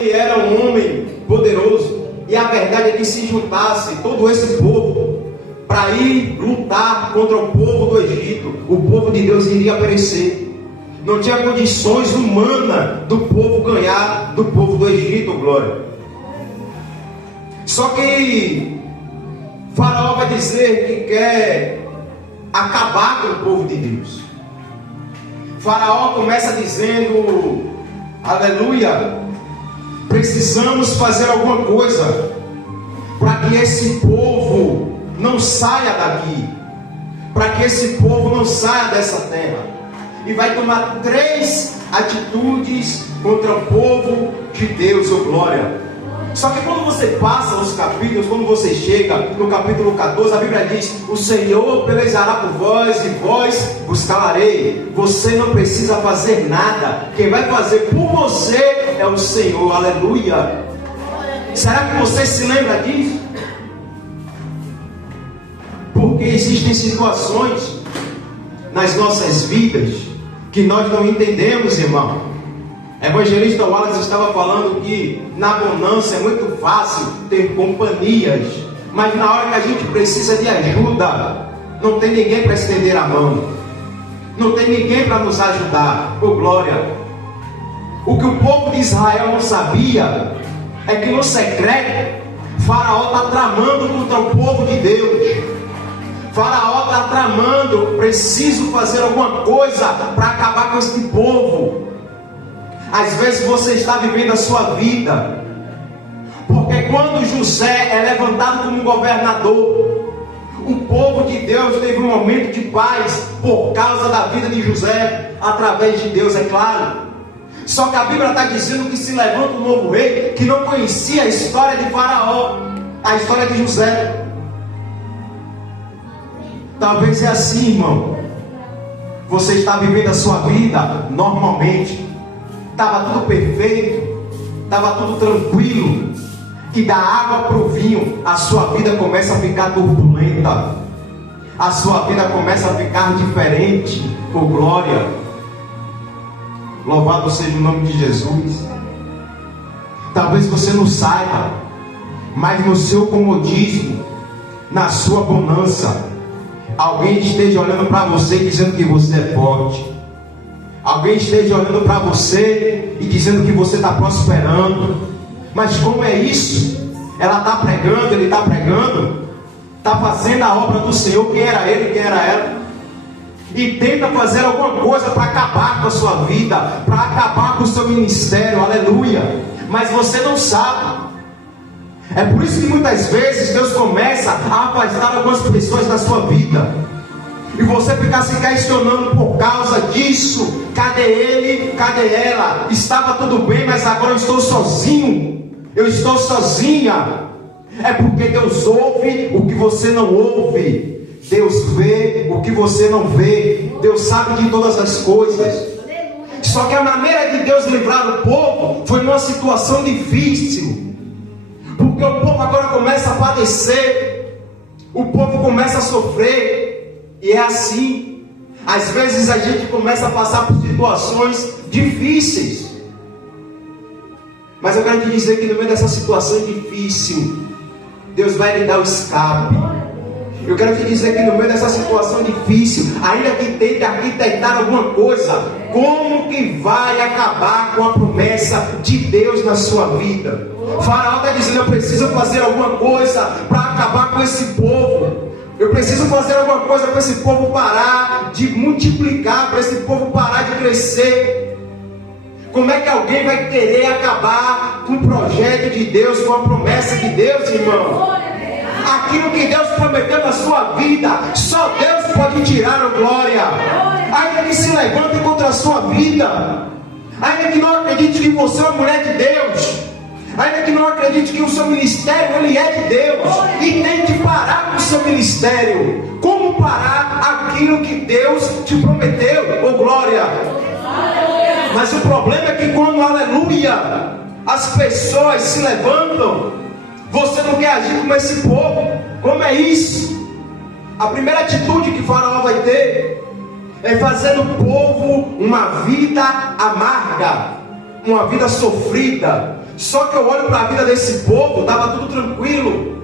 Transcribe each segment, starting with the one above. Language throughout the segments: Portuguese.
Ele era um homem poderoso, e a verdade é que se juntasse todo esse povo para ir lutar contra o povo do Egito, o povo de Deus iria perecer. Não tinha condições humanas do povo ganhar do povo do Egito, glória. Só que Faraó vai dizer que quer acabar com o povo de Deus. Faraó começa dizendo, aleluia, precisamos fazer alguma coisa para que esse povo não saia daqui, para que esse povo não saia dessa terra. E vai tomar 3 atitudes contra o povo de Deus, oh glória. Só que quando você passa os capítulos, quando você chega no capítulo 14, a Bíblia diz: o Senhor pelejará por vós e vós vos calarei. Você não precisa fazer nada, quem vai fazer por você é o Senhor, aleluia. Será que você se lembra disso? Porque existem situações nas nossas vidas que nós não entendemos, irmão. Evangelista Wallace estava falando que na bonança é muito fácil ter companhias, mas na hora que a gente precisa de ajuda, não tem ninguém para estender a mão, não tem ninguém para nos ajudar, oh glória. O que o povo de Israel não sabia é que no secreto Faraó está tramando contra o povo de Deus. Faraó está tramando, preciso fazer alguma coisa para acabar com este povo. Às vezes você está vivendo a sua vida, porque quando José é levantado como governador, o povo de Deus teve um momento de paz por causa da vida de José, através de Deus, é claro. Só que a Bíblia está dizendo que se levanta um novo rei que não conhecia a história de Faraó, a história de José. Talvez é assim, irmão. Você está vivendo a sua vida normalmente, estava tudo perfeito, estava tudo tranquilo, e da água para o vinho a sua vida começa a ficar turbulenta, a sua vida começa a ficar diferente, por glória. Louvado seja o nome de Jesus. Talvez você não saiba, mas no seu comodismo, na sua bonança, alguém esteja olhando para você e dizendo que você é forte. Alguém esteja olhando para você e dizendo que você está prosperando. Mas como é isso? Ela está pregando, ele está pregando, está fazendo a obra do Senhor. Quem era ele, quem era ela? E tenta fazer alguma coisa para acabar com a sua vida, para acabar com o seu ministério, aleluia. Mas você não sabe. É por isso que muitas vezes Deus começa a afastar algumas pessoas da sua vida, e você fica se questionando por causa disso. Cadê ele? Cadê ela? Estava tudo bem, mas agora eu estou sozinho, eu estou sozinha. É porque Deus ouve o que você não ouve, Deus vê o que você não vê, Deus sabe de todas as coisas. Só que a maneira de Deus livrar o povo foi numa situação difícil, porque o povo agora começa a padecer, o povo começa a sofrer. E é assim, às vezes a gente começa a passar por situações difíceis, mas eu quero te dizer que no meio dessa situação difícil, Deus vai lhe dar o escape. Eu quero te dizer que no meio dessa situação difícil, ainda que tente arquitetar alguma coisa, como que vai acabar com a promessa de Deus na sua vida? Faraó está dizendo: eu preciso fazer alguma coisa para acabar com esse povo. Eu preciso fazer alguma coisa para esse povo parar de multiplicar, para esse povo parar de crescer. Como é que alguém vai querer acabar com o projeto de Deus, com a promessa de Deus, irmão? Aquilo que Deus prometeu na sua vida, só Deus pode tirar a glória. Ainda que se levante contra a sua vida, ainda que não acredite que você é uma mulher de Deus, ainda que não acredite que o seu ministério ele é de Deus, e tente parar com o seu ministério. Como parar aquilo que Deus te prometeu? Oh glória! Mas o problema é que quando, aleluia, as pessoas se levantam, você não quer agir como esse povo. Como é isso? A primeira atitude que Faraó vai ter é fazer do povo uma vida amarga, uma vida sofrida. Só que eu olho para a vida desse povo, estava tudo tranquilo,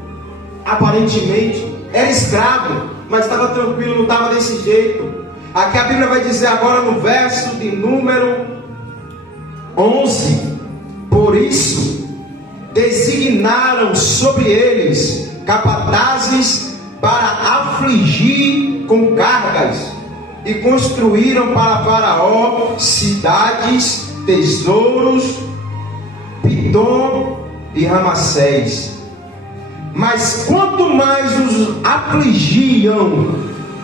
aparentemente, era escravo, mas estava tranquilo, não estava desse jeito. Aqui a Bíblia vai dizer agora no verso de número 11: por isso designaram sobre eles capatazes para afligir com cargas, e construíram para Faraó cidades, tesouros, Pitom e Ramassés. Mas quanto mais os afligiam,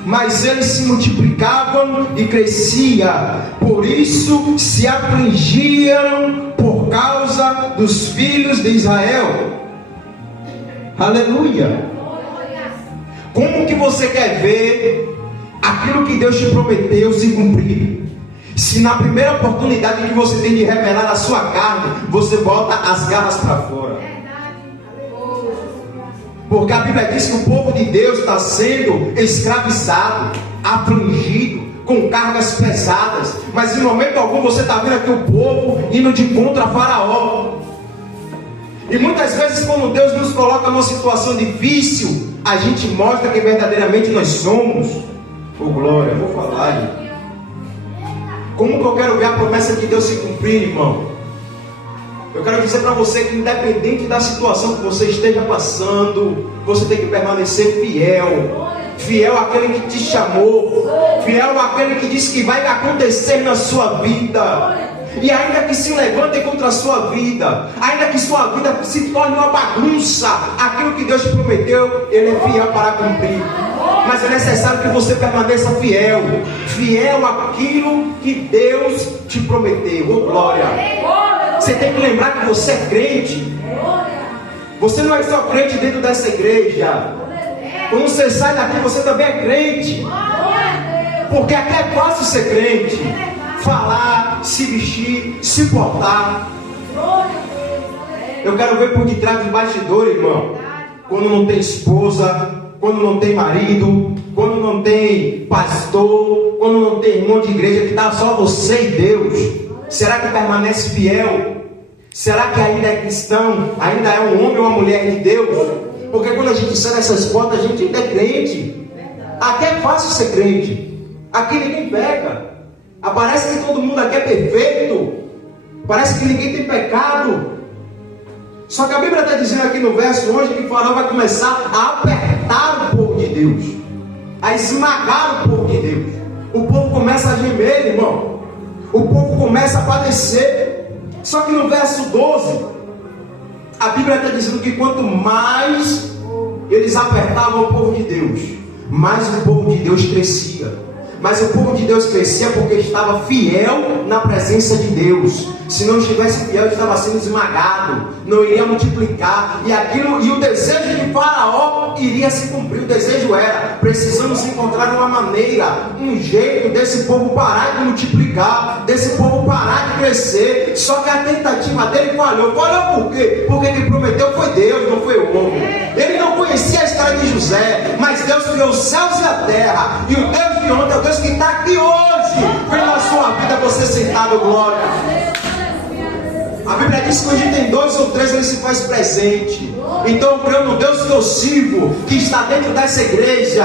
mais eles se multiplicavam e crescia. Por isso se afligiram por causa dos filhos de Israel. Aleluia. Como que você quer ver aquilo que Deus te prometeu se cumprir? Se na primeira oportunidade que você tem de revelar a sua carne, você bota as garras para fora. Porque a Bíblia diz que o povo de Deus está sendo escravizado, afligido, com cargas pesadas. Mas em momento algum você está vendo aqui o povo indo de encontro a Faraó. E muitas vezes quando Deus nos coloca numa situação difícil, a gente mostra que verdadeiramente nós somos. Oh glória, vou falar, gente. Como que eu quero ver a promessa de Deus se cumprir, irmão? Eu quero dizer para você que independente da situação que você esteja passando, você tem que permanecer fiel. Fiel àquele que te chamou. Fiel àquele que disse que vai acontecer na sua vida. E ainda que se levante contra a sua vida, ainda que sua vida se torne uma bagunça, aquilo que Deus te prometeu, Ele é fiel para cumprir. Mas é necessário que você permaneça fiel. Fiel àquilo que Deus te prometeu. Oh glória. Você tem que lembrar que você é crente. Você não é só crente dentro dessa igreja. Quando você sai daqui, você também é crente. Porque aqui é fácil ser crente. Falar, se vestir, se portar. Eu quero ver por detrás dos bastidores, irmão. Quando não tem esposa, quando não tem marido, quando não tem pastor, quando não tem irmão de igreja, que está só você e Deus. Será que permanece fiel? Será que ainda é cristão? Ainda é um homem ou uma mulher de Deus? Porque quando a gente sai dessas portas, a gente ainda é crente. Aqui é fácil ser crente. Aqui ninguém pega. Parece que todo mundo aqui é perfeito. Parece que ninguém tem pecado. Só que a Bíblia está dizendo aqui no verso hoje que o Faraó vai começar a apertar o povo de Deus, a esmagar o povo de Deus. O povo começa a gemer, irmão. O povo começa a padecer. Só que no verso 12, a Bíblia está dizendo que quanto mais eles apertavam o povo de Deus, mais o povo de Deus crescia. Mas o povo de Deus crescia porque estava fiel na presença de Deus. Se não estivesse fiel, estava sendo esmagado, não iria multiplicar. E o desejo de Faraó iria se cumprir. O desejo era: precisamos encontrar uma maneira, um jeito desse povo parar de multiplicar, desse povo parar de crescer. Só que a tentativa dele falhou. Falhou por quê? Porque quem prometeu foi Deus, não foi o homem. Ele não conhecia a história de José, mas Deus criou os céus e a terra. E o Deus de ontem é o Deus que está aqui hoje, vendo a sua vida, você sentado, glória. A Bíblia diz que hoje tem 2 ou 3, ele se faz presente. Então eu creio no Deus que eu sirvo, que está dentro dessa igreja.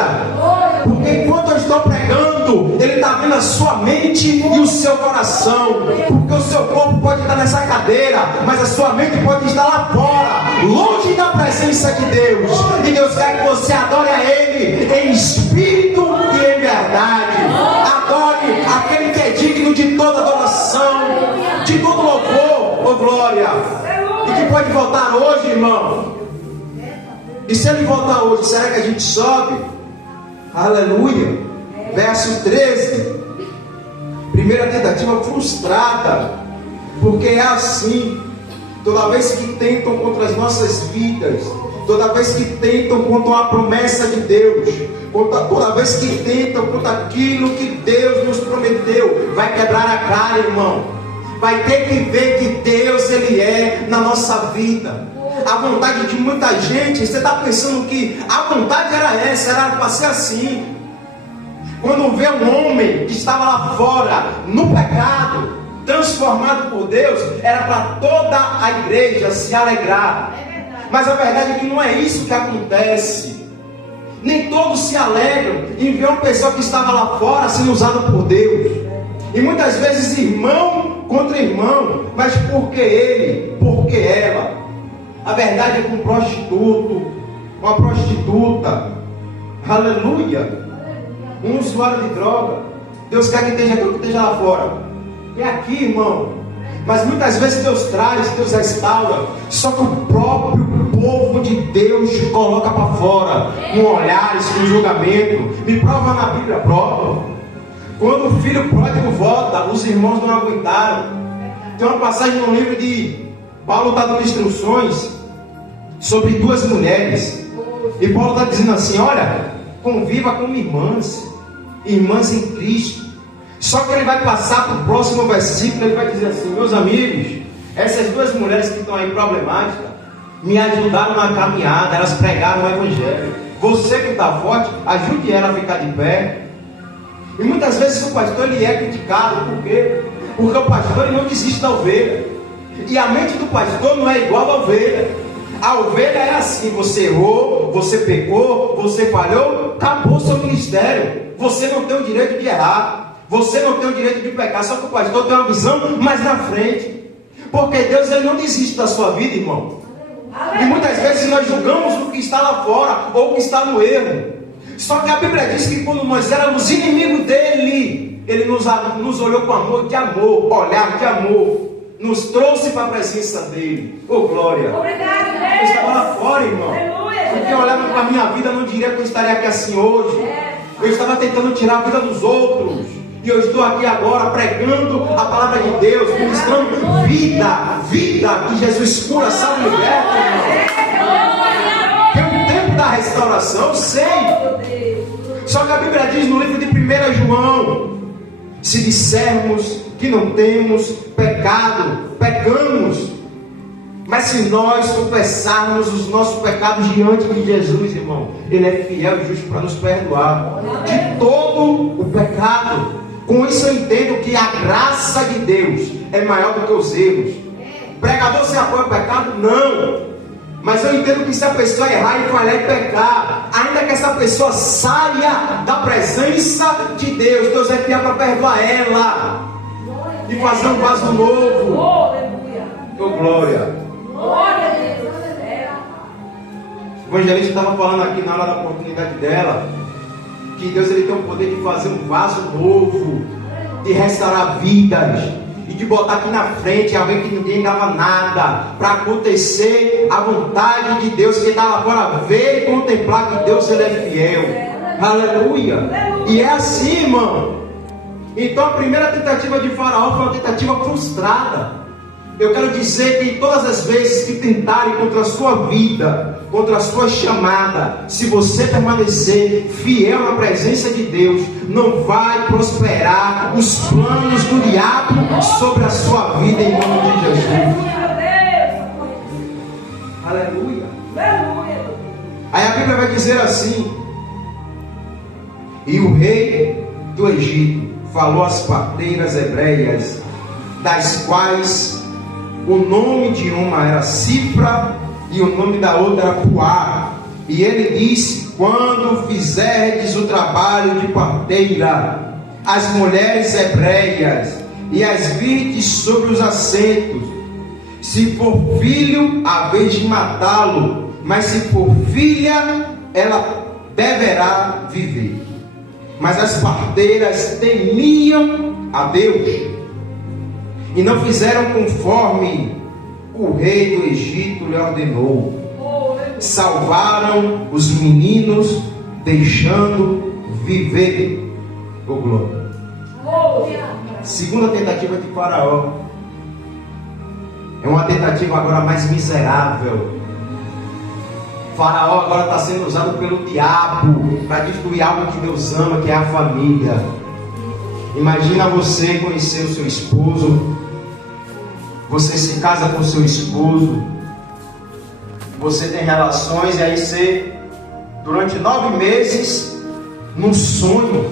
Porque enquanto eu estou pregando, Ele está vendo a sua mente e o seu coração. Porque o seu corpo pode estar nessa cadeira, mas a sua mente pode estar lá fora, longe da presença de Deus. E Deus quer que você adore a Ele em espírito e em verdade. Adore aquele que é digno de toda adoração, de todo louvor. Oh glória. E que pode voltar hoje, irmão. E se Ele voltar hoje, será que a gente sobe? Aleluia. Verso 13. Primeira tentativa frustrada. Porque é assim. Toda vez que tentam contra as nossas vidas, toda vez que tentam contra a promessa de Deus, toda vez que tentam contra aquilo que Deus nos prometeu, vai quebrar a cara, irmão. Vai ter que ver que Deus, Ele é na nossa vida. A vontade de muita gente, você está pensando que a vontade era essa, era para ser assim. Quando vê um homem que estava lá fora, no pecado, transformado por Deus, era para toda a igreja se alegrar. Mas a verdade é que não é isso que acontece. Nem todos se alegram em ver uma pessoa que estava lá fora sendo usada por Deus. E muitas vezes irmão contra irmão, mas por que ele? Por que ela? A verdade é que um prostituto, uma prostituta, aleluia, um usuário de droga, Deus quer que esteja lá fora. É aqui, irmão. Mas muitas vezes Deus traz, Deus restaura. Só que o próprio povo de Deus coloca para fora, com olhares, com julgamento. Me prova na Bíblia, prova. Quando o filho pródigo volta, os irmãos não aguentaram. Tem uma passagem no livro de Paulo, está dando instruções sobre duas mulheres. E Paulo está dizendo assim: olha, conviva como irmãs em Cristo. Só que ele vai passar para o próximo versículo. Ele vai dizer assim: meus amigos, essas duas mulheres que estão aí problemáticas me ajudaram na caminhada, elas pregaram o evangelho. Você que está forte, ajude ela a ficar de pé. E muitas vezes o pastor ele é criticado. Por quê? Porque o pastor ele não desiste da ovelha. E a mente do pastor não é igual à ovelha. A ovelha é assim: você errou, você pecou, você falhou, acabou o seu ministério. Você não tem o direito de errar, você não tem o direito de pecar. Só que o pastor tem uma visão mais na frente. Porque Deus ele não desiste da sua vida, irmão. E muitas vezes nós julgamos o que está lá fora, ou o que está no erro. Só que a Bíblia diz que quando nós éramos inimigos dele, ele nos olhou com amor de amor, olhar de amor, nos trouxe para a presença dele. Oh, glória! Obrigado, Deus. Eu estava lá fora, irmão. Porque olhando para a minha vida, não diria que eu estaria aqui assim hoje. Eu estava tentando tirar a vida dos outros. E eu estou aqui agora pregando a palavra de Deus, ministrando vida que Jesus cura, salva e liberta, irmão. Da restauração, sei. Só que a Bíblia diz no livro de 1 João: se dissermos que não temos pecado, pecamos. Mas se nós confessarmos os nossos pecados diante de Jesus, irmão, Ele é fiel e justo para nos perdoar de todo o pecado. Com isso eu entendo que a graça de Deus é maior do que os erros. Pregador se apoia o pecado? Não. Mas eu entendo que se a pessoa errar e falhar e pecar, ainda que essa pessoa saia da presença de Deus, Deus é fiel para perdoar ela e fazer um vaso novo. Oh, glória! O evangelista estava falando aqui na hora da oportunidade dela, que Deus ele tem o poder de fazer um vaso novo, de restaurar vidas, e de botar aqui na frente alguém que ninguém dava nada, para acontecer a vontade de Deus, que dá lá fora ver e contemplar que Deus ele é fiel. Aleluia! E é assim, irmão. Então a primeira tentativa de Faraó foi uma tentativa frustrada. Eu quero dizer que todas as vezes que tentarem contra a sua vida, contra a sua chamada, se você permanecer fiel na presença de Deus, não vai prosperar os planos do diabo sobre a sua vida, em nome de Jesus. Aleluia. Aí a Bíblia vai dizer assim: e o rei do Egito falou às parteiras hebreias, das quais o nome de uma era Cifra e o nome da outra era Puá. E ele disse: quando fizerdes o trabalho de parteira, as mulheres hebreias, e as virdes sobre os assentos, se for filho, a vez de matá-lo, mas se for filha, ela deverá viver. Mas as parteiras temiam a Deus e não fizeram conforme o rei do Egito lhe ordenou. Salvaram os meninos, deixando viver. Oh, glória. Segunda tentativa de Faraó é uma tentativa agora mais miserável. Faraó agora está sendo usado pelo diabo para destruir algo que Deus ama, que é a família. Imagina você conhecer o seu esposo, você se casa com o seu esposo, você tem relações, e aí você, durante 9 meses, num sonho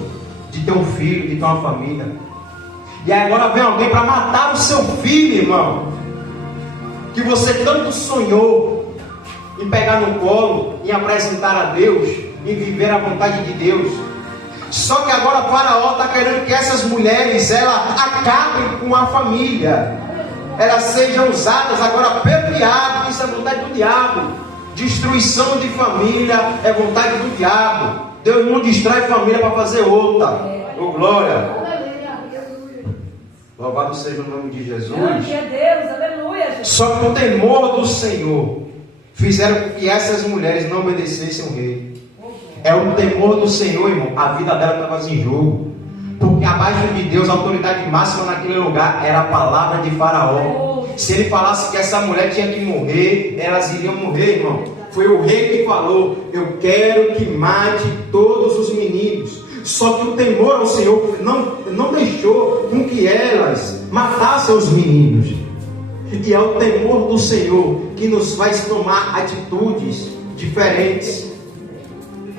de ter um filho, de ter uma família. E agora vem alguém para matar o seu filho, irmão, que você tanto sonhou em pegar no colo, em apresentar a Deus, em viver a vontade de Deus. Só que agora Faraó está querendo que essas mulheres, elas acabem com a família, elas sejam usadas agora pelo diabo. Isso é vontade do diabo. Destruição de família é vontade do diabo. Deus não destrói família para fazer outra. Oh, glória. Louvado seja o nome de Jesus. Glória a Deus, aleluia, Jesus. Só que o temor do Senhor fizeram com que essas mulheres não obedecessem o rei. É o temor do Senhor, irmão. A vida dela estava em jogo. Porque abaixo de Deus, a autoridade máxima naquele lugar era a palavra de Faraó. Se ele falasse que essa mulher tinha que morrer, elas iriam morrer, irmão. Foi o rei que falou: eu quero que mate todos os meninos. Só que o temor ao Senhor não deixou com que elas matassem os meninos. E é o temor do Senhor que nos faz tomar atitudes diferentes.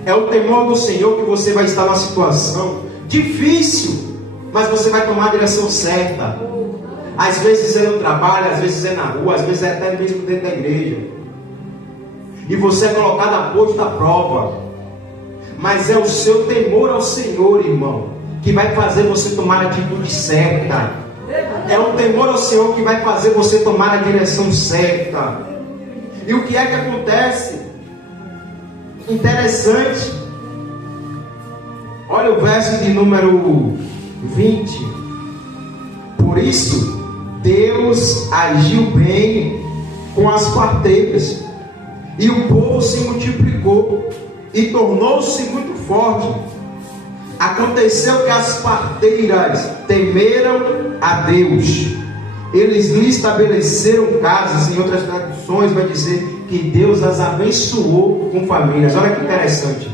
É o temor do Senhor que você vai estar numa situação difícil, mas você vai tomar a direção certa. Às vezes é no trabalho, às vezes é na rua, às vezes é até mesmo dentro da igreja. E você é colocado a posto à prova. Mas é o seu temor ao Senhor, irmão, que vai fazer você tomar a atitude certa. É o temor ao Senhor que vai fazer você tomar a direção certa. E o que é que acontece? Interessante. Olha o verso de número 20. Por isso, Deus agiu bem com as parteiras, e o povo se multiplicou e tornou-se muito forte. Aconteceu que as parteiras temeram a Deus. Eles lhe estabeleceram casas. Em outras traduções vai dizer que Deus as abençoou com famílias. Olha que interessante.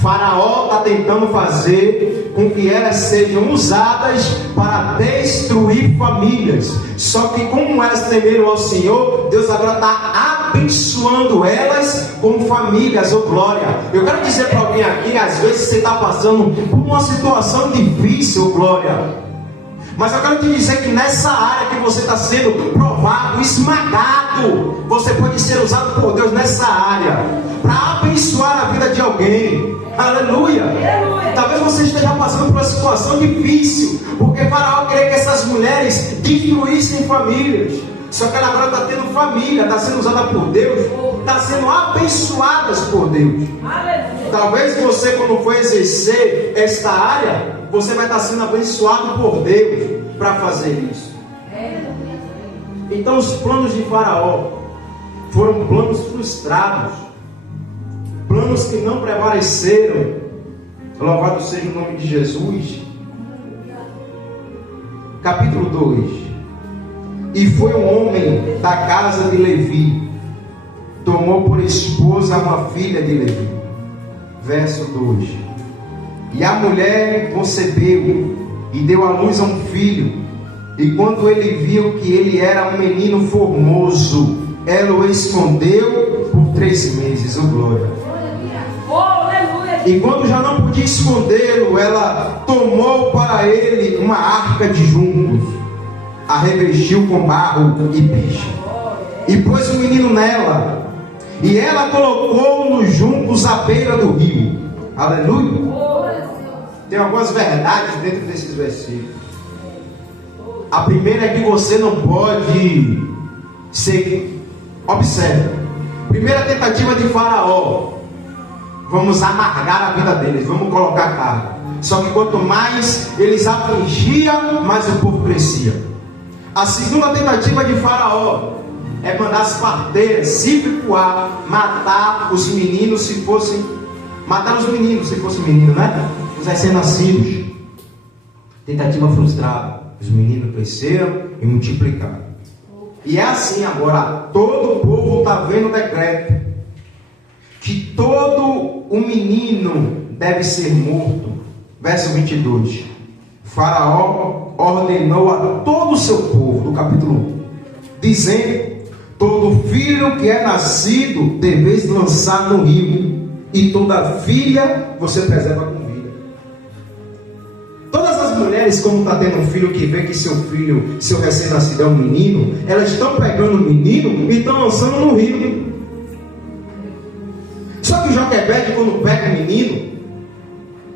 Faraó está tentando fazer com que elas sejam usadas para destruir famílias. Só que como elas temeram ao Senhor, Deus agora está abençoando elas com famílias. Oh glória! Eu quero dizer para alguém aqui, às vezes você está passando por uma situação difícil, oh glória. Mas eu quero te dizer que nessa área que você está sendo provado, esmagado, você pode ser usado por Deus nessa área para abençoar a vida de alguém. Aleluia. Talvez você esteja passando por uma situação difícil, porque Faraó queria que essas mulheres destruíssem famílias. Só que ela agora está tendo família, está sendo usada por Deus, está sendo abençoadas por Deus. Talvez você, quando for exercer esta área, você vai estar sendo abençoado por Deus para fazer isso. Então os planos de Faraó foram planos frustrados, planos que não prevaleceram. Louvado seja o nome de Jesus. Capítulo 2. E foi um homem da casa de Levi, tomou por esposa uma filha de Levi. Verso 2. E a mulher concebeu e deu à luz a um filho. E quando ele viu que ele era um menino formoso, ela o escondeu por 3 meses. Oh glória! E quando já não podia escondê-lo, ela tomou para ele uma arca de juncos, a revestiu com barro e piche, e pôs o menino nela, e ela colocou nos juncos à beira do rio. Aleluia. Tem algumas verdades dentro desses versículos. A primeira é que você não pode ser. Observe. Primeira tentativa de Faraó: vamos amargar a vida deles, vamos colocar carga. Só que quanto mais eles afligiam, mais o povo crescia. A segunda tentativa de Faraó é mandar as parteiras se recuar, matar os meninos se fossem. Matar os meninos se fosse menino, né? Os recém-nascidos. Tentativa frustrada. Os meninos cresceram e multiplicaram. E é assim agora. Todo o povo está vendo o decreto que todo o menino deve ser morto. Verso 22. Faraó ordenou a todo o seu povo, do capítulo 1, dizendo: todo filho que é nascido deveis lançar no rio, e toda filha você preserva com vida. Todas as mulheres mulheres, como está tendo um filho que vê que seu filho, seu recém-nascido é um menino, elas estão pegando o menino e estão lançando no rio. Só que Joquebede, quando pega o menino,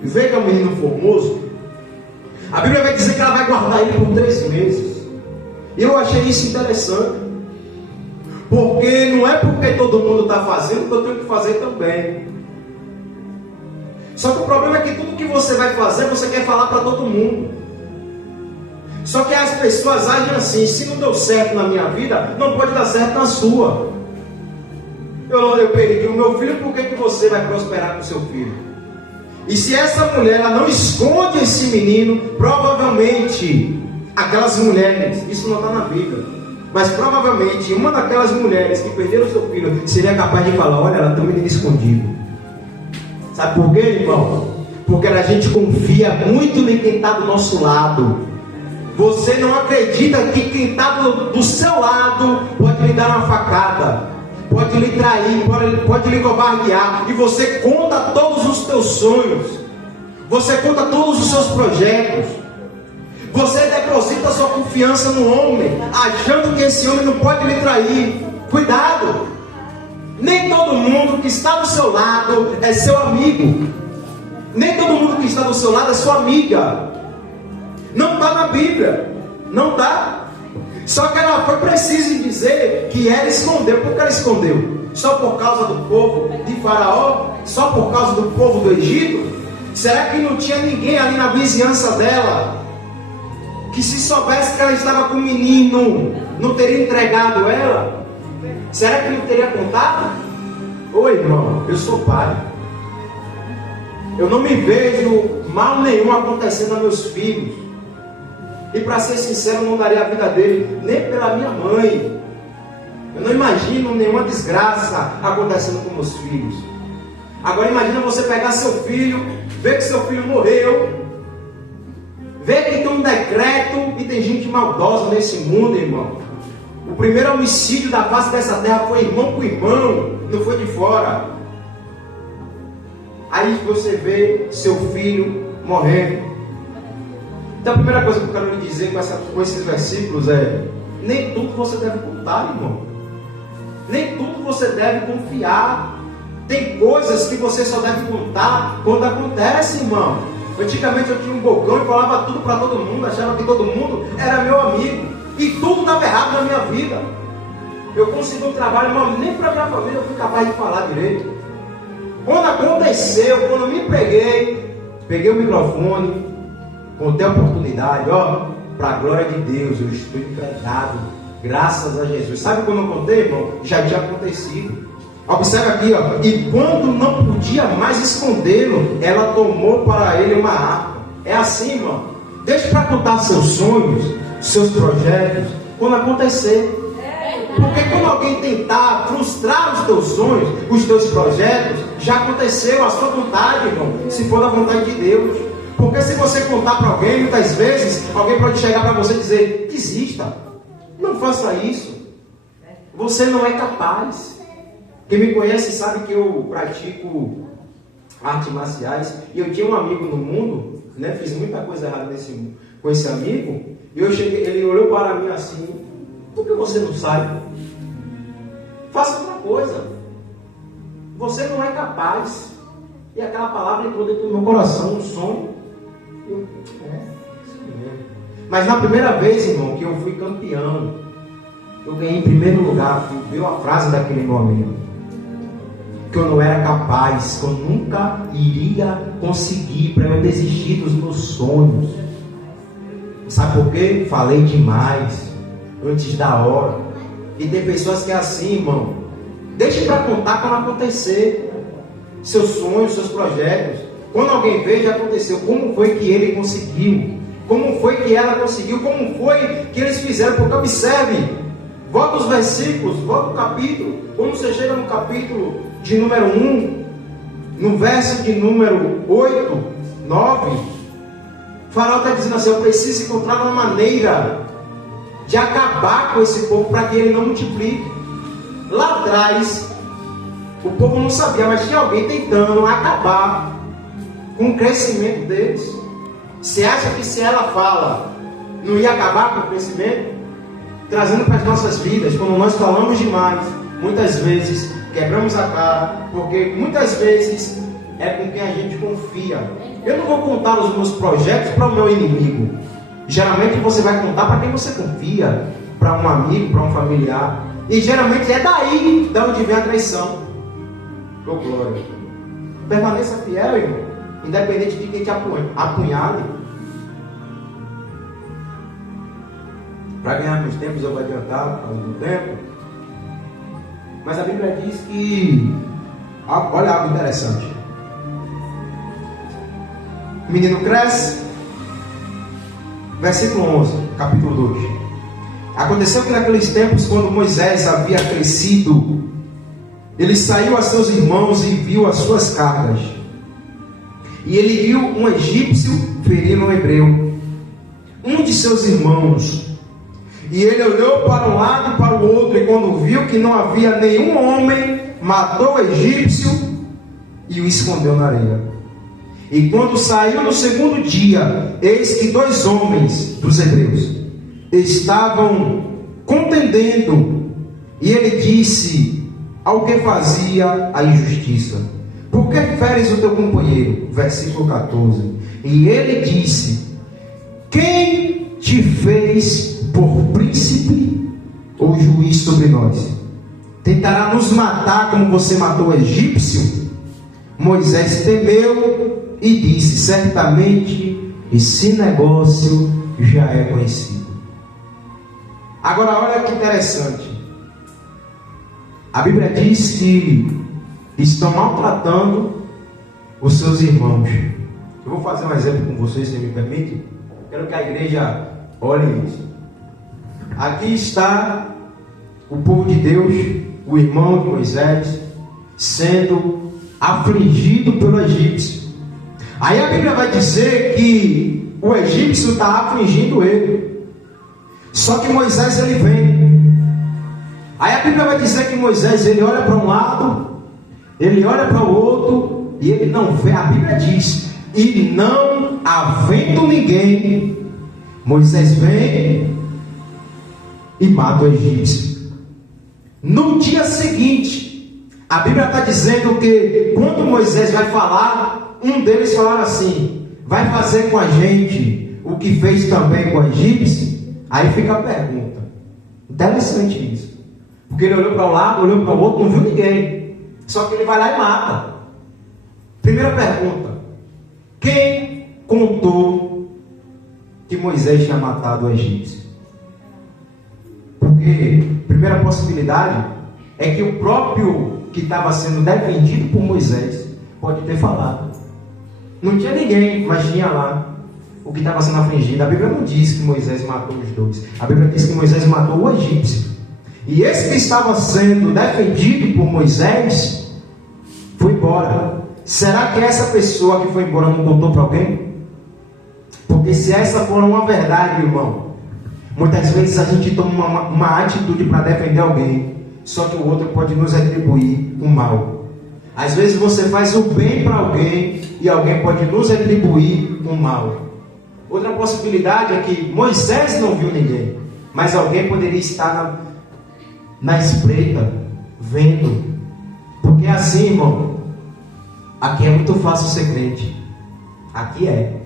vê que é um menino formoso, a Bíblia vai dizer que ela vai guardar ele por 3 meses. E eu achei isso interessante. Porque não é porque todo mundo está fazendo que eu tenho que fazer também. Só que o problema é que tudo que você vai fazer, você quer falar para todo mundo. Só que as pessoas agem assim: se não deu certo na minha vida, não pode dar certo na sua. Eu perdi o meu filho, por que você vai prosperar com seu filho? E se essa mulher ela não esconde esse menino, provavelmente aquelas mulheres, isso não está na Bíblia, mas provavelmente uma daquelas mulheres que perderam seu filho seria capaz de falar: olha, ela tem um menino escondido. Sabe por quê, irmão? Porque a gente confia muito em quem está do nosso lado. Você não acredita que quem está do seu lado pode lhe dar uma facada, pode lhe trair, pode lhe covardear. E você conta todos os teus sonhos, você conta todos os seus projetos, você deposita sua confiança no homem, achando que esse homem não pode lhe trair. Cuidado! Nem todo mundo que está do seu lado é seu amigo. Nem todo mundo que está do seu lado é sua amiga. Não está na Bíblia. Não está. Só que ela foi precisa em dizer que ela escondeu. Por que ela escondeu? Só por causa do povo de Faraó? Só por causa do povo do Egito? Será que não tinha ninguém ali na vizinhança dela que, se soubesse que ela estava com o menino, não teria entregado ela? Será que não teria contado? Ô irmão, eu sou pai. Eu não me vejo mal nenhum acontecendo a meus filhos. E para ser sincero, eu não daria a vida dele nem pela minha mãe. Eu não imagino nenhuma desgraça acontecendo com meus filhos. Agora imagina você pegar seu filho, ver que seu filho morreu, ver que tem um decreto e tem gente maldosa nesse mundo, irmão. O primeiro homicídio da face dessa terra foi irmão com irmão, não foi de fora. Aí você vê seu filho morrendo. Então a primeira coisa que eu quero lhe dizer com esses versículos é: nem tudo você deve contar, irmão. Nem tudo você deve confiar. Tem coisas que você só deve contar quando acontece, irmão. Antigamente eu tinha um bocão e falava tudo para todo mundo, achava que todo mundo era meu amigo. E tudo estava errado na minha vida. Eu consegui um trabalho, mas nem para minha família eu fui capaz de falar direito. Quando aconteceu, quando eu me peguei o microfone, contei a oportunidade, para a glória de Deus, eu estou empregado, graças a Jesus. Sabe quando eu contei, irmão? Já tinha acontecido. Observe aqui, e quando não podia mais escondê-lo, ela tomou para ele uma harpa. É assim, irmão. Deixe para contar seus sonhos, seus projetos, quando acontecer. Porque quando alguém tentar frustrar os teus sonhos, os teus projetos, já aconteceu a sua vontade, irmão, se for da vontade de Deus. Porque se você contar para alguém, muitas vezes, alguém pode chegar para você e dizer: desista, não faça isso, você não é capaz. Quem me conhece sabe que eu pratico artes marciais, e eu tinha um amigo no mundo, né, fiz muita coisa errada com esse amigo, e ele olhou para mim assim: por que você não sai? Faça uma coisa, você não é capaz. E aquela palavra entrou dentro do meu coração, um sonho. Mas na primeira vez, irmão, que eu fui campeão, eu ganhei em primeiro lugar, viu a frase daquele meu amigo, que eu não era capaz, que eu nunca iria conseguir, para eu desistir dos meus sonhos. Sabe por quê? Falei demais antes da hora. E tem pessoas que é assim, irmão. Deixe para contar quando acontecer. Seus sonhos, seus projetos. Quando alguém vê, já aconteceu. Como foi que ele conseguiu? Como foi que ela conseguiu? Como foi que eles fizeram? Porque observe, volta os versículos, volta o capítulo. Quando você chega no capítulo de número 1, no verso de número 8, 9, Faraó está dizendo assim: eu preciso encontrar uma maneira de acabar com esse povo para que ele não multiplique. Lá atrás, o povo não sabia, mas tinha alguém tentando acabar com o crescimento deles. Você acha que se ela fala, não ia acabar com o crescimento? Trazendo para as nossas vidas, quando nós falamos demais, muitas vezes quebramos a cara, porque muitas vezes é com quem a gente confia. Eu não vou contar os meus projetos para o meu inimigo. Geralmente você vai contar para quem você confia, para um amigo, para um familiar. E geralmente é daí de onde vem a traição. Ô glória. Permaneça fiel, irmão, independente de quem te apunhale. Para ganhar meus tempos eu vou adiantar algum tempo. Mas a Bíblia diz que, olha algo interessante. O menino cresce, versículo 11, capítulo 2. Aconteceu que naqueles tempos, quando Moisés havia crescido, ele saiu a seus irmãos e viu as suas cargas. E ele viu um egípcio ferir um hebreu, um de seus irmãos. E ele olhou para um lado e para o outro, e quando viu que não havia nenhum homem, matou o egípcio e o escondeu na areia. E quando saiu no segundo dia, eis que 2 homens dos hebreus estavam contendendo, e ele disse ao que fazia a injustiça: por que feres o teu companheiro? Versículo 14. E ele disse: quem te fez por príncipe ou juiz sobre nós? Tentará nos matar como você matou o egípcio? Moisés temeu e disse: certamente esse negócio já é conhecido. Agora olha que interessante. A Bíblia diz que estão maltratando os seus irmãos. Eu vou fazer um exemplo com vocês, se me permite. Quero que a igreja olhe isso. Aqui está o povo de Deus, o irmão de Moisés, sendo afligido pelo egípcio. Aí a Bíblia vai dizer que o egípcio está afligindo ele. Só que Moisés ele vem. Aí a Bíblia vai dizer que Moisés ele olha para um lado, ele olha para o outro e ele não vê. A Bíblia diz: e não havendo ninguém, Moisés vem e mata o egípcio. No dia seguinte, a Bíblia está dizendo que quando Moisés vai falar, um deles falaram assim: vai fazer com a gente o que fez também com o egípcio? Aí fica a pergunta. Interessante isso. Porque ele olhou para um lado, olhou para o outro, não viu ninguém. Só que ele vai lá e mata. Primeira pergunta: quem contou que Moisés tinha matado o egípcio? Porque a primeira possibilidade é que o próprio que estava sendo defendido por Moisés pode ter falado. Não tinha ninguém, mas tinha lá o que estava sendo afligido. A Bíblia não diz que Moisés matou os 2. A Bíblia diz que Moisés matou o egípcio. E esse que estava sendo defendido por Moisés foi embora. Será que essa pessoa que foi embora não contou para alguém? Porque se essa for uma verdade, irmão, muitas vezes a gente toma uma atitude para defender alguém, só que o outro pode nos atribuir o mal. Às vezes você faz o bem para alguém e alguém pode nos atribuir o mal. Outra possibilidade é que Moisés não viu ninguém, mas alguém poderia estar na espreita, vendo. Porque assim, irmão, aqui é muito fácil ser crente. Aqui é.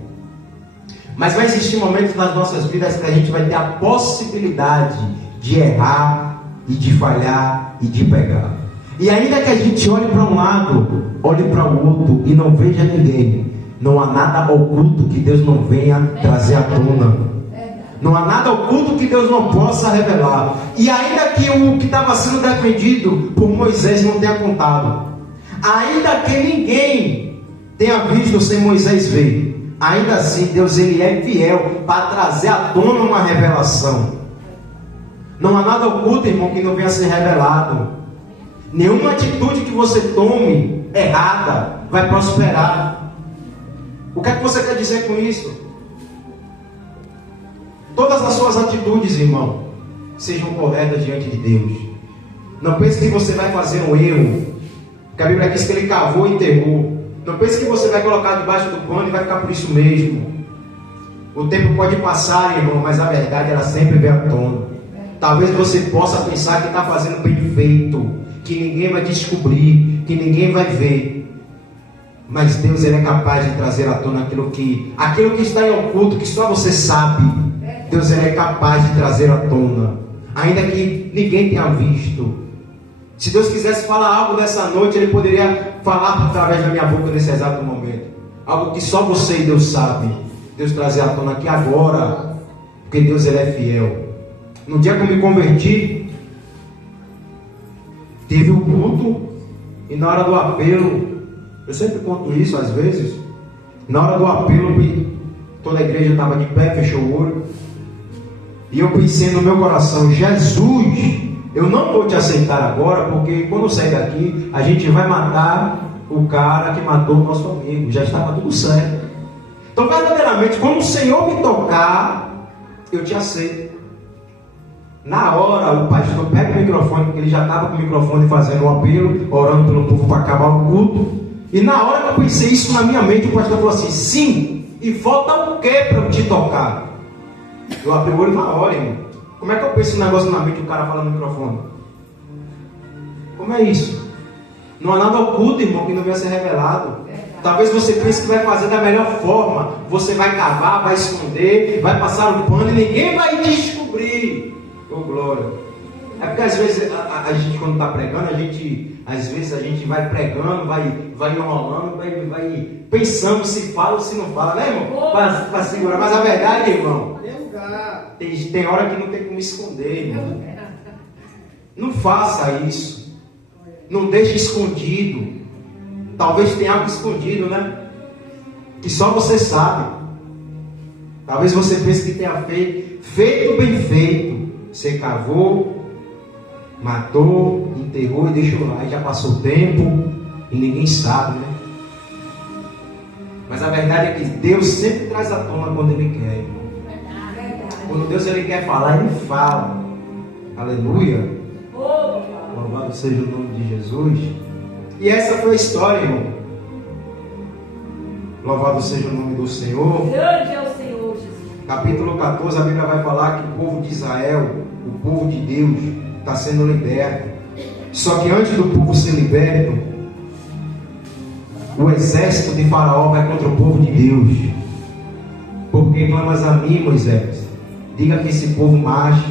Mas vai existir momentos nas nossas vidas que a gente vai ter a possibilidade de errar e de falhar e de pegar. E ainda que a gente olhe para um lado, olhe para o outro e não veja ninguém, não há nada oculto que Deus não venha trazer à tona. Não há nada oculto que Deus não possa revelar. E ainda que o que estava sendo defendido por Moisés não tenha contado, ainda que ninguém tenha visto sem Moisés ver, ainda assim Deus ele é fiel para trazer à tona uma revelação. Não há nada oculto, irmão, que não venha a ser revelado. Nenhuma atitude que você tome errada vai prosperar. O que é que você quer dizer com isso? Todas as suas atitudes, irmão, sejam corretas diante de Deus. Não pense que você vai fazer um erro, porque a Bíblia diz que ele cavou e enterrou. Não pense que você vai colocar debaixo do pano e vai ficar por isso mesmo. O tempo pode passar, irmão, mas a verdade ela sempre vem à tona. Talvez você possa pensar que está fazendo bem feito, que ninguém vai descobrir, que ninguém vai ver. Mas Deus ele é capaz de trazer à tona aquilo que está em oculto, que só você sabe. Deus ele é capaz de trazer à tona, ainda que ninguém tenha visto. Se Deus quisesse falar algo nessa noite, Ele poderia falar através da minha boca nesse exato momento. Algo que só você e Deus sabe. Deus trazer à tona aqui agora, porque Deus ele é fiel. No dia que eu me converti, teve o culto, e na hora do apelo, eu sempre conto isso às vezes, na hora do apelo, toda a igreja estava de pé, fechou o olho, e eu pensei no meu coração: Jesus, eu não vou te aceitar agora, porque quando eu sair daqui, a gente vai matar o cara que matou o nosso amigo. Já estava tudo certo. Então, verdadeiramente, quando o Senhor me tocar, eu te aceito. Na hora, o pastor pega o microfone, porque ele já estava com o microfone fazendo um apelo, orando pelo povo para acabar o culto. E na hora que eu pensei isso na minha mente, o pastor falou assim: sim, e falta o quê para eu te tocar? Eu abri o olho na hora, irmão. Como é que eu penso um negócio na mente e o cara fala no microfone? Como é isso? Não há nada oculto, irmão, que não venha ser revelado. Talvez você pense que vai fazer da melhor forma. Você vai cavar, vai esconder, vai passar o pano e ninguém vai descobrir. Oh, glória. É porque às vezes a gente, quando está pregando, às vezes a gente vai pregando, vai enrolando, vai pensando se fala ou se não fala, né, irmão? Para segurar. Mas a verdade, irmão, tem hora que não tem como esconder, irmão. Não faça isso. Não deixe escondido. Talvez tenha algo escondido, né? Que só você sabe. Talvez você pense que tenha feito bem feito. Você cavou, matou, enterrou e deixou lá. E já passou o tempo e ninguém sabe, né? Mas a verdade é que Deus sempre traz à tona quando Ele quer, irmão. Quando Deus ele quer falar, Ele fala. Aleluia. Louvado seja o nome de Jesus. E essa foi a história, irmão. Louvado seja o nome do Senhor. Grande é o Senhor, Jesus. Capítulo 14, a Bíblia vai falar que o povo de Israel, o povo de Deus, está sendo liberto. Só que antes do povo ser liberto, o exército de Faraó vai contra o povo de Deus. Porque clamas a mim, Moisés, diga que esse povo marche.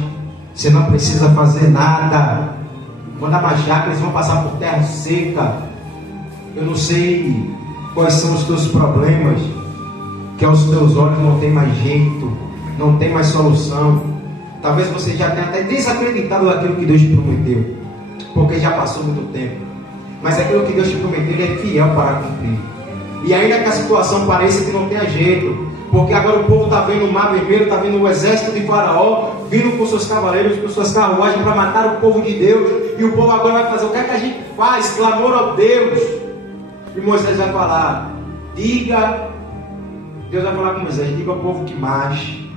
Você não precisa fazer nada. Quando marchar, eles vão passar por terra seca. Eu não sei quais são os teus problemas, que aos teus olhos não tem mais jeito, não tem mais solução. Talvez você já tenha até desacreditado daquilo que Deus te prometeu, porque já passou muito tempo. Mas aquilo que Deus te prometeu, Ele é fiel para cumprir. E ainda que a situação pareça que não tenha jeito, porque agora o povo está vendo o mar vermelho, está vendo o exército de Faraó vindo com seus cavaleiros, com suas carruagens para matar o povo de Deus. E o povo agora vai fazer: o que é que a gente faz? Clamor ao Deus. E Moisés vai falar: diga. Deus vai falar com Moisés: diga ao povo que marche.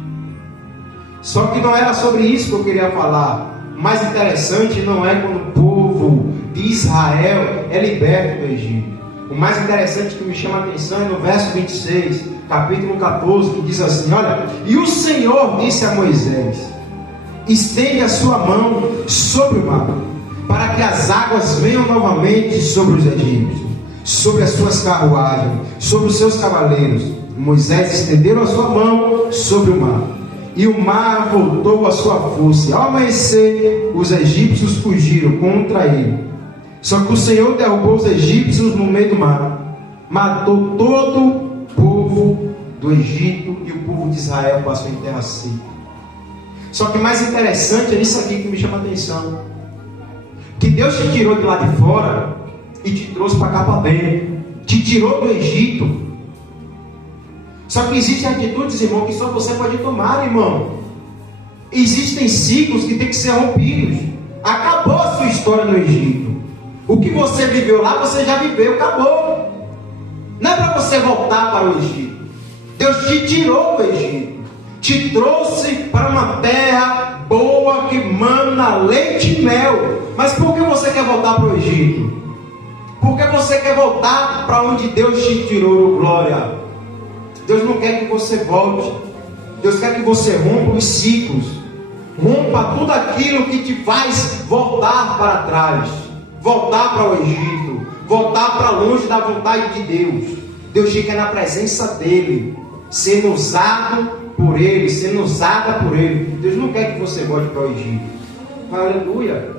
Só que não era sobre isso que eu queria falar. O mais interessante não é quando o povo de Israel é liberto do Egito. O mais interessante que me chama a atenção é no verso 26, capítulo 14, que diz assim: olha, e o Senhor disse a Moisés: estende a sua mão sobre o mar, para que as águas venham novamente sobre os egípcios, sobre as suas carruagens, sobre os seus cavaleiros. Moisés estendeu a sua mão sobre o mar, e o mar voltou à sua força. Ao amanhecer, os egípcios fugiram contra ele. Só que o Senhor derrubou os egípcios no meio do mar, matou todo o povo do Egito, e o povo de Israel passou em terra seca. Só que mais interessante é isso aqui que me chama a atenção: que Deus te tirou de lá de fora e te trouxe para cá para dentro, te tirou do Egito. Só que existem atitudes, irmão, que só você pode tomar, irmão. Existem ciclos que tem que ser rompidos. Acabou a sua história no Egito. O que você viveu lá, você já viveu, acabou. Não é para você voltar para o Egito. Deus te tirou do Egito, te trouxe para uma terra boa que mana leite e mel. Mas por que você quer voltar para o Egito? Por que você quer voltar para onde Deus te tirou? Glória. Deus não quer que você volte. Deus quer que você rompa os ciclos. Rompa tudo aquilo que te faz voltar para trás. Voltar para o Egito. Voltar para longe da vontade de Deus. Deus fica na presença dEle. Sendo usado por Ele. Sendo usada por Ele. Deus não quer que você volte para o Egito. Aleluia.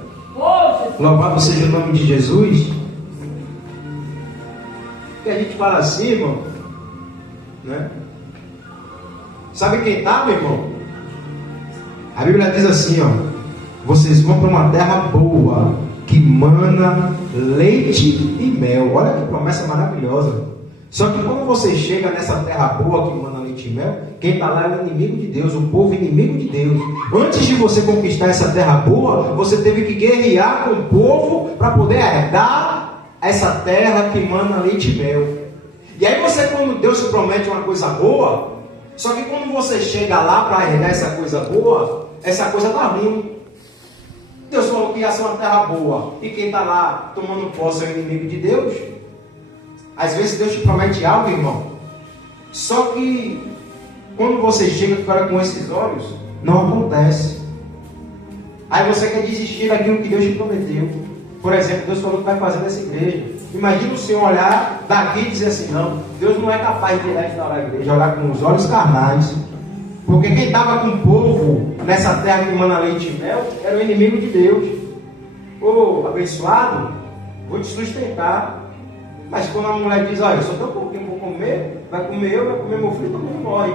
Louvado seja o nome de Jesus. E a gente fala assim, irmão, né? Sabe quem está, meu irmão? A Bíblia diz assim, ó: vocês vão para uma terra boa, que mana leite e mel. Olha que promessa maravilhosa. Só que quando você chega nessa terra boa, que mana leite e mel, quem está lá é o inimigo de Deus, o povo inimigo de Deus. Antes de você conquistar essa terra boa, você teve que guerrear com o povo para poder herdar essa terra que mana leite e mel. E aí você, quando Deus te promete uma coisa boa, só que quando você chega lá para herdar essa coisa boa, essa coisa está ruim. Deus falou que ia ser uma terra boa, e quem está lá tomando posse é o inimigo de Deus. Às vezes Deus te promete algo, irmão, só que quando você chega fora com esses olhos, não acontece. Aí você quer desistir daquilo que Deus te prometeu. Por exemplo, Deus falou que vai fazer nessa igreja. Imagina o senhor olhar daqui e dizer assim: não, Deus não é capaz de restaurar a igreja. Olhar com os olhos carnais. Porque quem estava com o povo nessa terra que mana leite e mel era o inimigo de Deus. Ô, abençoado, vou te sustentar. Mas quando a mulher diz: olha, eu só tenho um pouquinho para comer, vai comer eu, vai comer meu filho, todo mundo morre.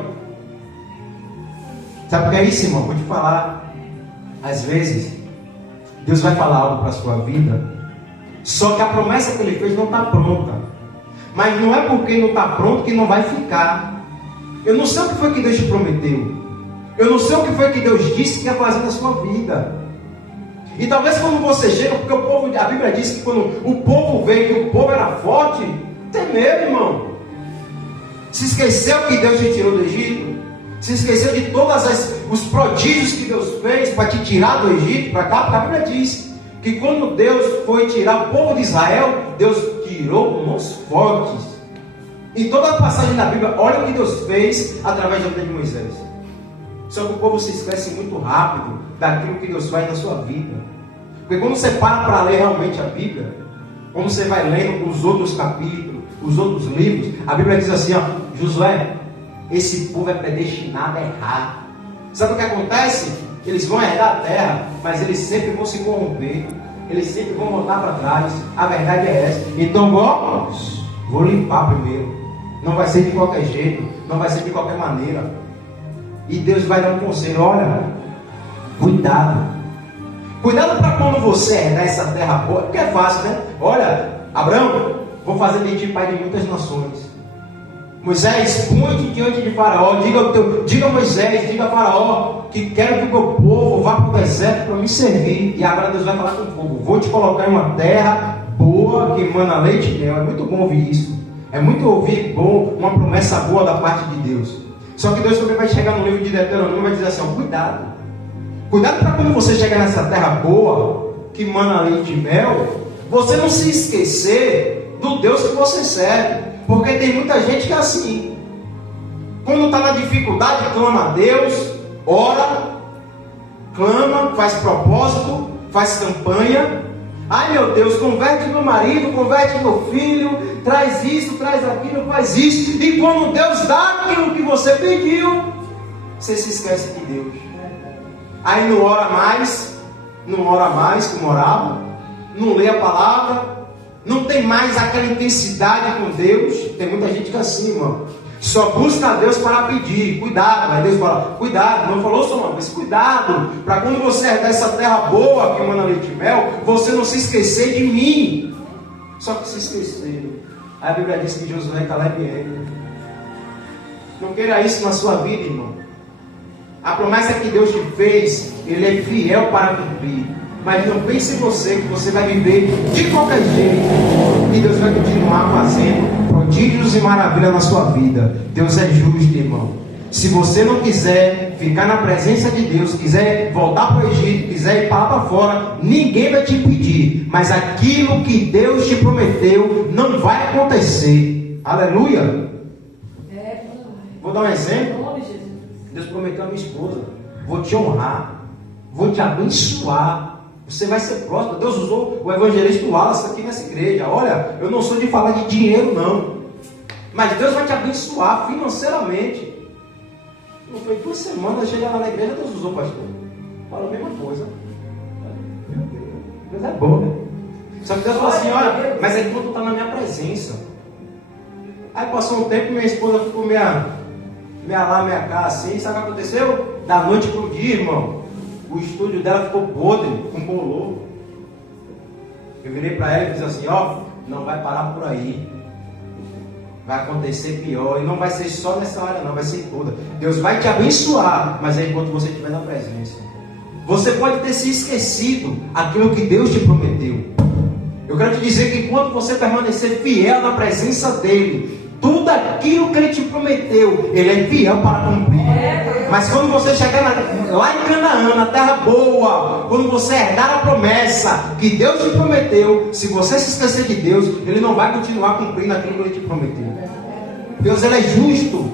Sabe o que é isso, irmão? Vou te falar. Às vezes Deus vai falar algo para a sua vida, só que a promessa que Ele fez não está pronta. Mas não é porque não está pronto que não vai ficar. Eu não sei o que foi que Deus te prometeu. Eu não sei o que foi que Deus disse que ia fazer na sua vida. E talvez quando você chega, porque o povo, a Bíblia diz que quando o povo veio, que o povo era forte, tem medo, irmão. Se esqueceu que Deus te tirou do Egito? Se esqueceu de todos os prodígios que Deus fez para te tirar do Egito para cá? Porque a Bíblia diz que quando Deus foi tirar o povo de Israel, Deus tirou com mãos fortes. Em toda a passagem da Bíblia, olha o que Deus fez através da vida de Moisés. Só que o povo se esquece muito rápido daquilo que Deus faz na sua vida. Porque quando você para ler realmente a Bíblia, quando você vai lendo os outros capítulos, os outros livros, a Bíblia diz assim, ó: Josué, esse povo é predestinado a errar. Sabe o que acontece? Eles vão herdar a terra, mas eles sempre vão se corromper. Eles sempre vão voltar para trás. A verdade é essa. Então, vou limpar primeiro. Não vai ser de qualquer jeito. Não vai ser de qualquer maneira. E Deus vai dar um conselho: olha, cuidado. Cuidado para quando você herdar essa terra boa. Porque é fácil, né? Olha, Abraão, vou fazer de ti pai de muitas nações. Moisés, põe-te diante de Faraó. Diga a Moisés, diga a Faraó que quero que o meu povo vá para o deserto para me servir. E agora Deus vai falar com o povo: vou te colocar em uma terra boa, que emana leite e mel. É muito bom ouvir isso. É muito ouvir bom, uma promessa boa da parte de Deus. Só que Deus também vai chegar no livro de Deuteronômio e vai dizer assim: ó, cuidado. Cuidado para quando você chegar nessa terra boa, que emana leite e mel, você não se esquecer do Deus que você serve. Porque tem muita gente que é assim. Quando está na dificuldade, clama a Deus, ora, clama, faz propósito, faz campanha. Ai meu Deus, converte meu marido, converte meu filho, traz isso, traz aquilo, faz isso. E quando Deus dá aquilo que você pediu, você se esquece de Deus. Aí não ora mais como orava, não lê a palavra, não tem mais aquela intensidade com Deus. Tem muita gente que é assim, irmão. Só busca a Deus para pedir. Cuidado, mas Deus fala: cuidado, não falou só uma vez, cuidado, para quando você herdar essa terra boa que emana leite e mel, você não se esquecer de mim. Só que se esqueceram. A Bíblia diz que Josué, Caleb e ele. Não queira isso na sua vida, irmão. A promessa que Deus te fez, Ele é fiel para cumprir. Mas não pense em você que você vai viver de qualquer jeito, e Deus vai continuar fazendo prodígios e maravilhas na sua vida. Deus é justo, irmão. Se você não quiser ficar na presença de Deus, quiser voltar para o Egito, quiser ir para fora, ninguém vai te impedir. Mas aquilo que Deus te prometeu não vai acontecer. Aleluia. Vou dar um exemplo. Deus prometeu a minha esposa: vou te honrar, vou te abençoar, você vai ser próspero. Deus usou o evangelista Wallace aqui nessa igreja. Olha, eu não sou de falar de dinheiro não, mas Deus vai te abençoar financeiramente. Não foi 2 semanas, chegar lá na igreja, Deus usou o pastor. Fala a mesma coisa. Meu Deus, Deus é bom, né? Só que Deus falou assim: olha, mas é quando está na minha presença. Aí passou um tempo, minha esposa ficou meia cá assim. Sabe o que aconteceu? Da noite para o dia, irmão, o estúdio dela ficou podre, com bolor. Eu virei para ela e disse assim: ó, não vai parar por aí, vai acontecer pior. E não vai ser só nessa área não, vai ser em toda. Deus vai te abençoar, mas é enquanto você estiver na presença. Você pode ter se esquecido aquilo que Deus te prometeu. Eu quero te dizer que enquanto você permanecer fiel na presença dEle, tudo aquilo que Ele te prometeu, Ele é fiel para cumprir. Mas quando você chegar lá em Canaã, na terra boa, quando você herdar a promessa que Deus te prometeu, se você se esquecer de Deus, Ele não vai continuar cumprindo aquilo que Ele te prometeu. Deus, Ele é justo.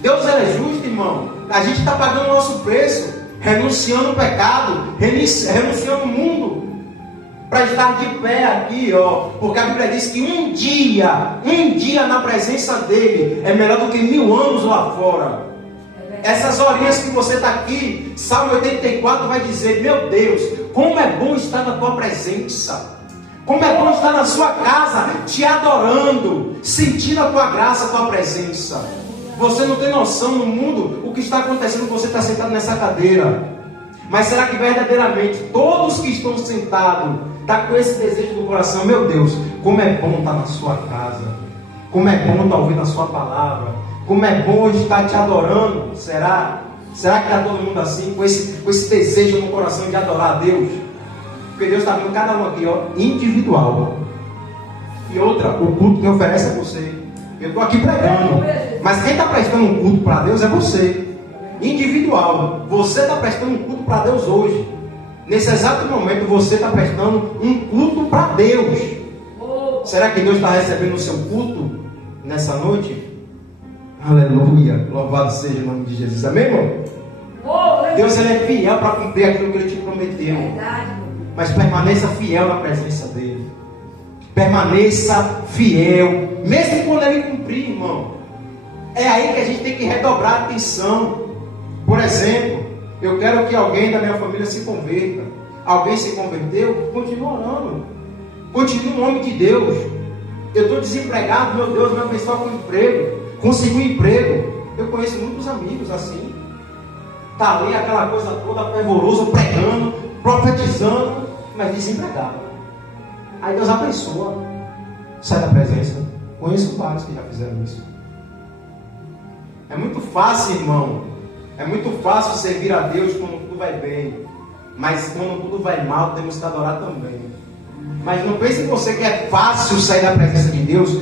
Deus, Ele é justo, irmão. A gente está pagando o nosso preço, renunciando o pecado, renunciando o mundo, para estar de pé aqui, ó, porque a Bíblia diz que um dia na presença dEle é melhor do que 1000 anos lá fora. Essas horinhas que você está aqui, Salmo 84 vai dizer: meu Deus, como é bom estar na tua presença, como é bom estar na sua casa, te adorando, sentindo a tua graça, a tua presença. Você não tem noção no mundo o que está acontecendo quando você está sentado nessa cadeira. Mas será que verdadeiramente todos que estão sentados estão com esse desejo no coração? Meu Deus, como é bom estar na sua casa, como é bom estar ouvindo a sua palavra, como é bom estar te adorando. Será que está todo mundo assim, com esse desejo no coração de adorar a Deus? Porque Deus está vendo cada um aqui, ó, individual. E outra, o culto que oferece é você. Eu estou aqui pregando, mas quem está prestando um culto para Deus é você. Individual. Você está prestando um culto para Deus hoje. Nesse exato momento você está prestando um culto para Deus. Será que Deus está recebendo o seu culto nessa noite? Aleluia, louvado seja o nome de Jesus, amém, irmão? Deus, Ele é fiel para cumprir aquilo que Ele te prometeu. Mas permaneça fiel na presença dEle. Permaneça fiel, mesmo quando Ele cumprir, irmão. É aí que a gente tem que redobrar a atenção. Por exemplo, eu quero que alguém da minha família se converta. Alguém se converteu? Continua orando. Continua em nome de Deus. Eu estou desempregado, meu Deus, meu pessoal com emprego. Consegui um emprego. Eu conheço muitos amigos assim. Está ali aquela coisa toda fervorosa, pregando, profetizando, mas desempregado. Aí Deus abençoa. Sai da presença. Conheço vários que já fizeram isso. É muito fácil, irmão. É muito fácil servir a Deus quando tudo vai bem. Mas quando tudo vai mal, temos que adorar também. Mas não pense em você que é fácil sair da presença de Deus.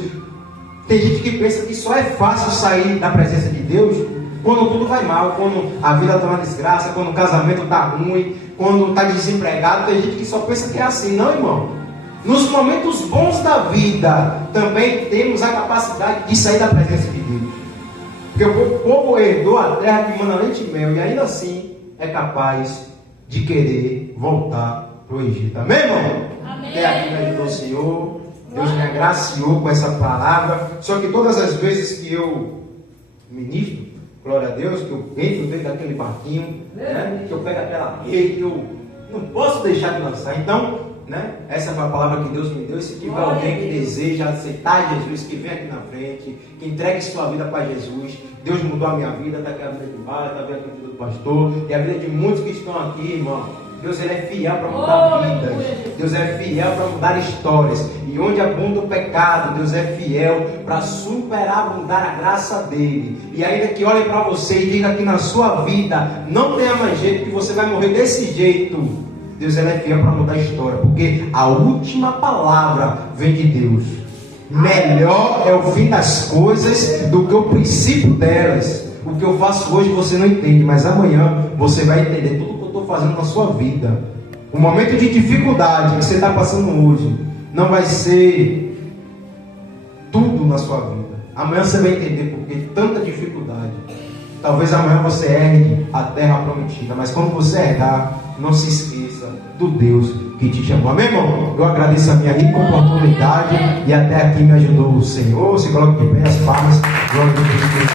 Tem gente que pensa que só é fácil sair da presença de Deus quando tudo vai mal, quando a vida está uma desgraça, quando o casamento está ruim, quando está desempregado. Tem gente que só pensa que é assim. Não, irmão. Nos momentos bons da vida também temos a capacidade de sair da presença de Deus. Porque o povo herdou a terra que manda leite e mel, e ainda assim é capaz de querer voltar para o Egito. Amém, irmão? Amém. Até aqui me ajudou o Senhor. Deus me agraciou com essa palavra. Só que todas as vezes que eu ministro, glória a Deus, que eu entro dentro daquele barquinho, né, que eu pego aquela rede, que eu não posso deixar de lançar. Então, né, essa foi a palavra que Deus me deu. E se tiver alguém que deseja aceitar Jesus, que vem aqui na frente, que entregue sua vida para Jesus. Deus mudou a minha vida, está aqui a vida de pai, está aqui a vida do pastor, e a vida de muitos que estão aqui, irmão. Deus, Ele é fiel para mudar vidas. Deus é fiel para mudar histórias. E onde abunda o pecado, Deus é fiel para superabundar a graça dEle. E ainda que olhe para você e diga que na sua vida não tenha mais jeito, que você vai morrer desse jeito, Deus, Ele é fiel para mudar a história. Porque a última palavra vem de Deus. Melhor é o fim das coisas do que o princípio delas. O que eu faço hoje você não entende, mas amanhã você vai entender tudo que eu estou fazendo na sua vida. O momento de dificuldade que você está passando hoje não vai ser tudo na sua vida. Amanhã você vai entender por que tanta dificuldade. Talvez amanhã você hergue a terra prometida, mas quando você herdar, não se esqueça do Deus que te chamou. Amém, irmão? Eu agradeço a minha rica oportunidade e até aqui me ajudou o Senhor. Se coloque de pé as palmas. Glória a Deus.